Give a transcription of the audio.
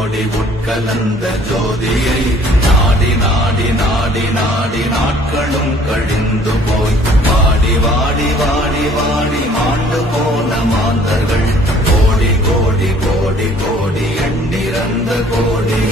கோடி உட்கலந்த ஜோதியை நாடி நாடி நாடி நாடி நாட்களும் கழிந்து போய் வாடி வாடி வாடி வாடி மாண்டு போன மாந்தர்கள் கோடி கோடி கோடி கோடி எண்ணிறந்த கோடி